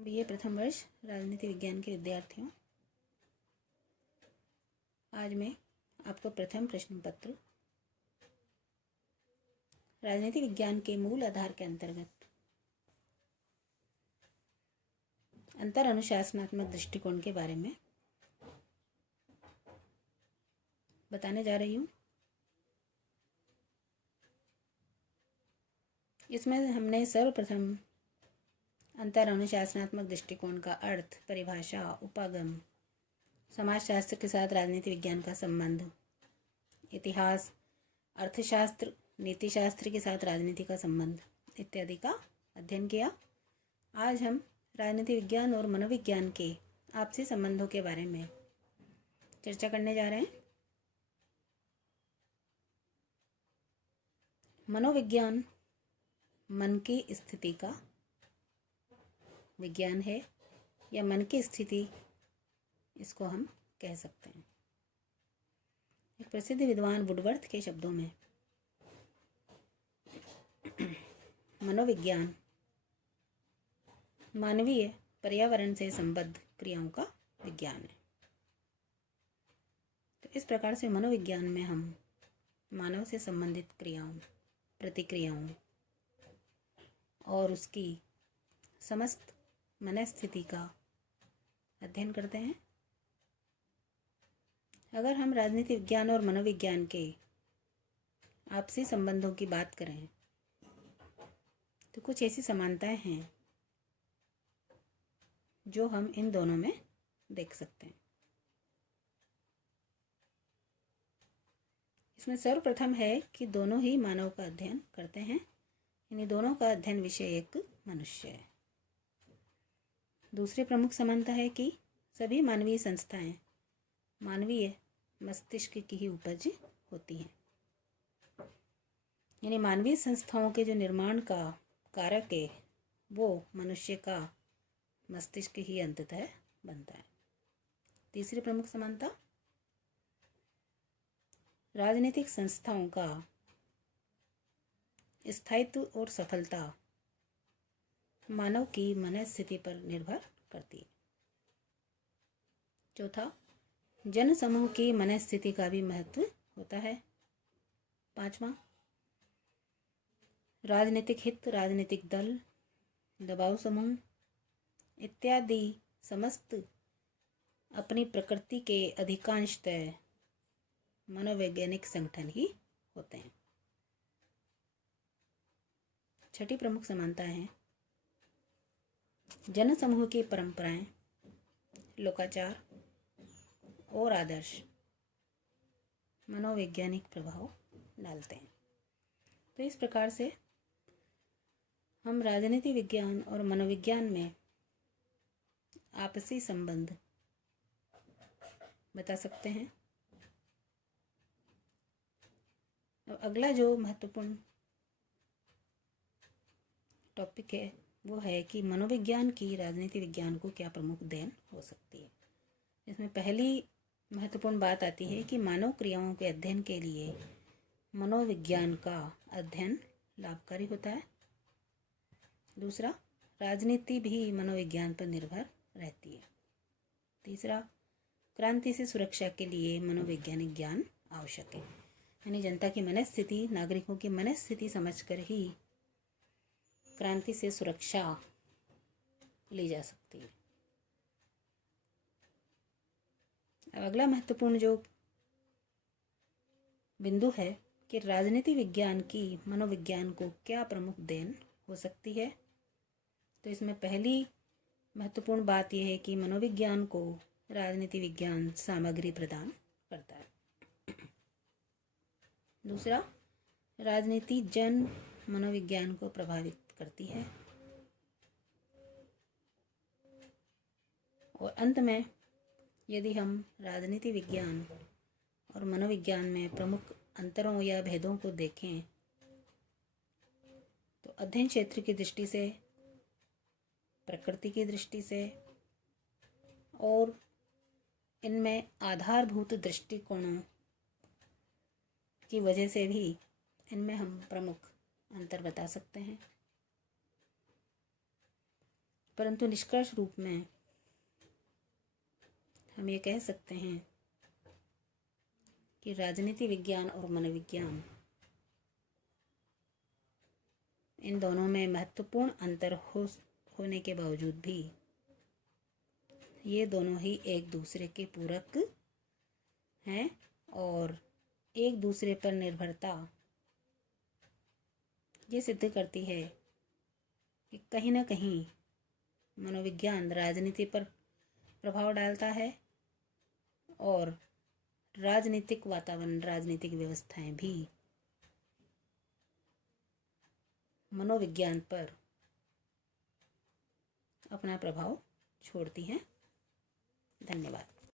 BA प्रथम वर्ष राजनीति विज्ञान के विद्यार्थियों, आज मैं आपको प्रथम प्रश्न पत्र राजनीति विज्ञान के मूल आधार के अंतर्गत अंतर अनुशासनात्मक दृष्टिकोण के बारे में बताने जा रही हूँ। इसमें हमने सर्वप्रथम अंतर अनुशासनात्मक दृष्टिकोण का अर्थ, परिभाषा, उपागम, समाजशास्त्र के साथ राजनीति विज्ञान का संबंध, इतिहास, अर्थशास्त्र, नीतिशास्त्र के साथ राजनीति का संबंध इत्यादि का अध्ययन किया। आज हम राजनीति विज्ञान और मनोविज्ञान के आपसी संबंधों के बारे में चर्चा करने जा रहे हैं। मनोविज्ञान मन की स्थिति का विज्ञान है या मन की स्थिति, इसको हम कह सकते हैं। एक प्रसिद्ध विद्वान वुडवर्थ के शब्दों में मनोविज्ञान मानवीय पर्यावरण से संबद्ध क्रियाओं का विज्ञान है। तो इस प्रकार से मनोविज्ञान में हम मानव से संबंधित क्रियाओं, प्रतिक्रियाओं और उसकी समस्त मनस्थिति का अध्ययन करते हैं। अगर हम राजनीति विज्ञान और मनोविज्ञान के आपसी संबंधों की बात करें तो कुछ ऐसी समानताएं हैं जो हम इन दोनों में देख सकते हैं। इसमें सर्वप्रथम है कि दोनों ही मानव का अध्ययन करते हैं, यानी दोनों का अध्ययन विषय एक मनुष्य है। दूसरी प्रमुख समानता है कि सभी मानवीय संस्थाएं मानवीय मस्तिष्क की ही उपज होती हैं, यानी मानवीय संस्थाओं के जो निर्माण का कारक है वो मनुष्य का मस्तिष्क ही अंततः बनता है। तीसरी प्रमुख समानता, राजनीतिक संस्थाओं का स्थायित्व और सफलता मानव की मनस्थिति पर निर्भर करती है। चौथा, जन समूह की मनस्थिति का भी महत्व होता है। पांचवा, राजनीतिक हित, राजनीतिक दल, दबाव समूह इत्यादि समस्त अपनी प्रकृति के अधिकांशतः मनोवैज्ञानिक संगठन ही होते हैं। छठी प्रमुख समानता है जन समूह की परंपराएं, लोकाचार और आदर्श मनोवैज्ञानिक प्रभाव डालते हैं। तो इस प्रकार से हम राजनीति विज्ञान और मनोविज्ञान में आपसी संबंध बता सकते हैं। अब अगला जो महत्वपूर्ण टॉपिक है वो है कि मनोविज्ञान की राजनीति विज्ञान को क्या प्रमुख देन हो सकती है। इसमें पहली महत्वपूर्ण बात आती है कि मानव क्रियाओं के अध्ययन के लिए मनोविज्ञान का अध्ययन लाभकारी होता है। दूसरा, राजनीति भी मनोविज्ञान पर निर्भर रहती है। तीसरा, क्रांति से सुरक्षा के लिए मनोवैज्ञानिक ज्ञान आवश्यक है, यानी जनता की मनस्थिति, नागरिकों की मनस्थिति समझकर ही क्रांति से सुरक्षा ली जा सकती है। अब अगला महत्वपूर्ण जो बिंदु है कि राजनीति विज्ञान की मनोविज्ञान को क्या प्रमुख देन हो सकती है। तो इसमें पहली महत्वपूर्ण बात यह है कि मनोविज्ञान को राजनीति विज्ञान सामग्री प्रदान करता है। दूसरा, राजनीति जन मनोविज्ञान को प्रभावित करती है। और अंत में यदि हम राजनीति विज्ञान और मनोविज्ञान में प्रमुख अंतरों या भेदों को देखें तो अध्ययन क्षेत्र की दृष्टि से, प्रकृति की दृष्टि से और इनमें आधारभूत दृष्टिकोणों की वजह से भी इनमें हम प्रमुख अंतर बता सकते हैं। परंतु निष्कर्ष रूप में हम ये कह सकते हैं कि राजनीति विज्ञान और मनोविज्ञान, इन दोनों में महत्वपूर्ण अंतर होने के बावजूद भी ये दोनों ही एक दूसरे के पूरक हैं और एक दूसरे पर निर्भरता ये सिद्ध करती है कि कहीं ना कहीं मनोविज्ञान राजनीति पर प्रभाव डालता है और राजनीतिक वातावरण, राजनीतिक व्यवस्थाएं भी मनोविज्ञान पर अपना प्रभाव छोड़ती हैं। धन्यवाद।